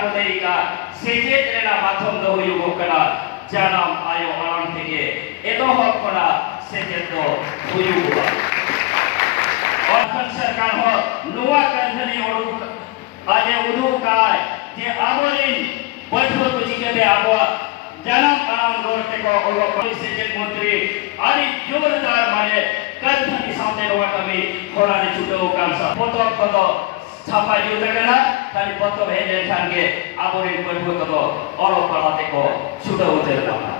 ko lei ka sejed rena mathom do huyugok kana janam ayo aram theke etohok kora sejed do huyugoga orkhan sarkar ho noa kanthani oduk aje uduk kai je aborin pathwa ko jikate abwa janam aram dor teko olok sejed mantri ari jordar mane kanthani samne noa kami khorani chutau kansa potok kodo छापा जुदा कना तानी पत्तो भेजे खानगे आबोरे पठो तो औरो पढ़ाते को छुटा होते रहना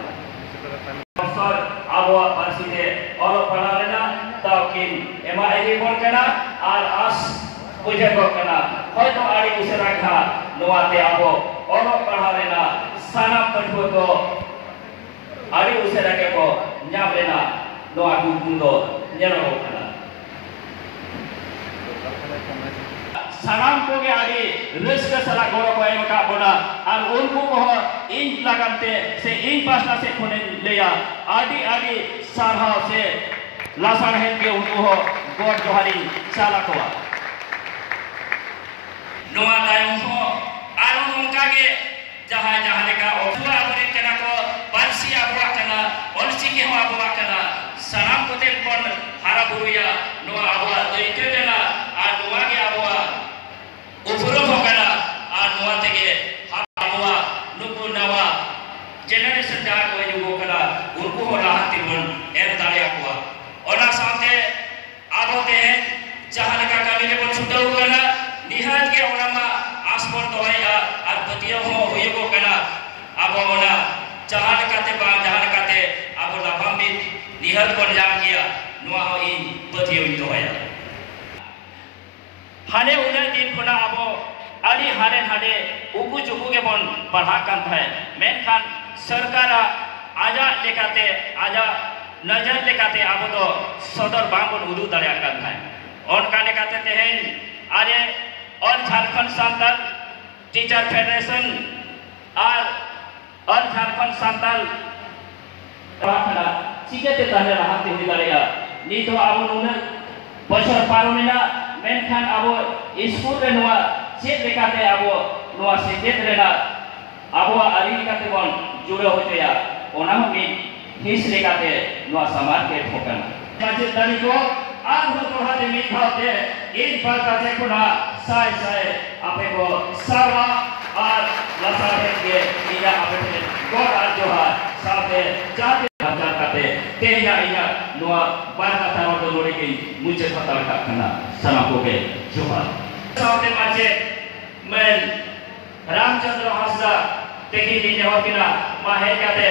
सर आबो पासिते औरो पढ़ा लेना ताकिन एमा एरी बोल कना आर आस बुझे को कना होयतो आड़ी उसे रखा नोआते आबो औरो पढ़ा लेना साना पठो तो आड़ी उसे रखे को न्याम लेना नोआ गुंदो न्यारो कना sanam ko ge adi reuska sala goro ko em ka bona ar unku ko in lagante se in pasna se khonen leya adi sarha se lasar hen ge unku ho god johari sala ko noa tayong ho aron ongka ge jaha leka otua abori kana ko barsi abwa kana olsi ge ho abwa kana sanam ko te pon hara buruya noa abwa toike kana ar noa ge abwa उपरो होकना आ नोआ तेगे हाबवा नुकु नवा generation जा को युगो कला उनको हो राहत बन एम दालिया को ओना साथे आबोते जहां लगा कमी के बन छुटा होकना निहाज के ओनामा आसपर तोया और पतियो हो युगो कला आबो ओना जहां लगाते आबो लाभाम भी निहाज बन जाम किया नोआ हो इन पतियो तोया हाने उन्हें दिन खुना आबो अड़ी हाने उकु चुकु के बन बढ़ा kan थाय मेनखान सरकार आजा लेकाते आजा नजर लेकाते आबो तो सदर बांगन उदु दाड़िया kan थाय ओनका लेकाते तेहेन आरे all Jharkhand Santal teacher federation और ऑल झारखंड सांताल राखना चिकेते ताने राहते हुई दाड़िया नी तो आबो नुना बছর पारोमेना मेनखान आबो स्कूल रे नोआ चेत लेकाते आबो नोआ सेजेत रेना आबो आरी लेकाते बन जुड़े होतेया ओना मी हिस लेकाते नोआ समाज के ठोकन माजे दानी को आर हो तोहाते मी खाते इन पर काते कोना साय आपे को सारा और लसारे के इया आपे गॉड आर जोहार साथे जाते हजार काते तेया इया नोआ बारका तारो तो लोड़ी के मुझे पता लगा करना सना को के जोहार साथे माचे मैं रामचंद्र हासदा तेकी दिन हो किना माहे काते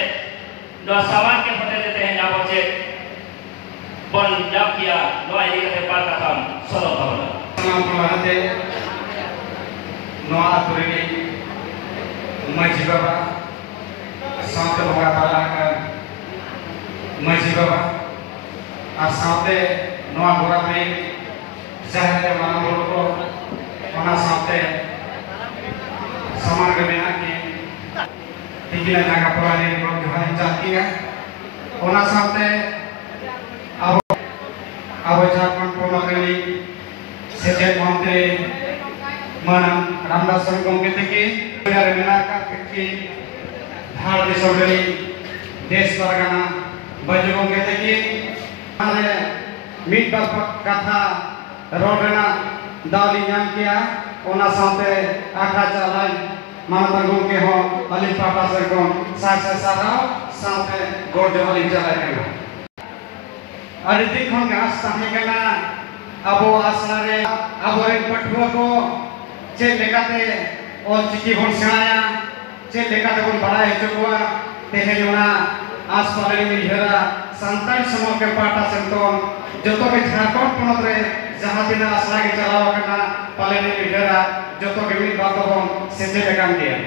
नो सामान के फटे देते हैं जाबो जे बन जाप किया नो आई के पार का काम सरो तबला नाम प्रहाते नो आतुरी माजी बाबा साथे बगा ताला का माजी बाबा आ साथे नो गोरा में जहर के माना बोल को ओना साथे समान के बिना की तिगिला जागा पुराने लोग जो है जाती है ओना साथे अब झारखंड पोलकली सेजेट मंत्री मनम रामदास गंगे तकी रे मेना का की धार दिसोगली देश परगना बजु गंगे तकी माने मिट बात कथा रोडना दाली नाम किया ओना साथे आखा चलाई मानता गंगे हो अली पापा से को सारा साथे गोड अली चलाई अरे देखो गास ताहे कना अबो आसनारे अबो रे पठुआ को चे लेकाते और चिकी बन सेणाया चे लेकाते बन बड़ा हेचुआ तेहे जोना आसपाले में हेरा संतान समूह के पाटा संतोन जतो के झारखंड पनत रे जहां बिना आसना के चलावा कना पाले ने हेरा जतो के मिल बात बन सेजे लेकान दिया